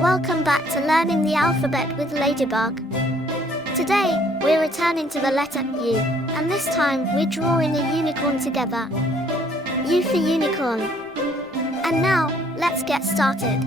Welcome back to Learning the Alphabet with Ladybug. Today, we're returning to the letter U, and this time we're drawing a unicorn together. U for unicorn. And now, let's get started.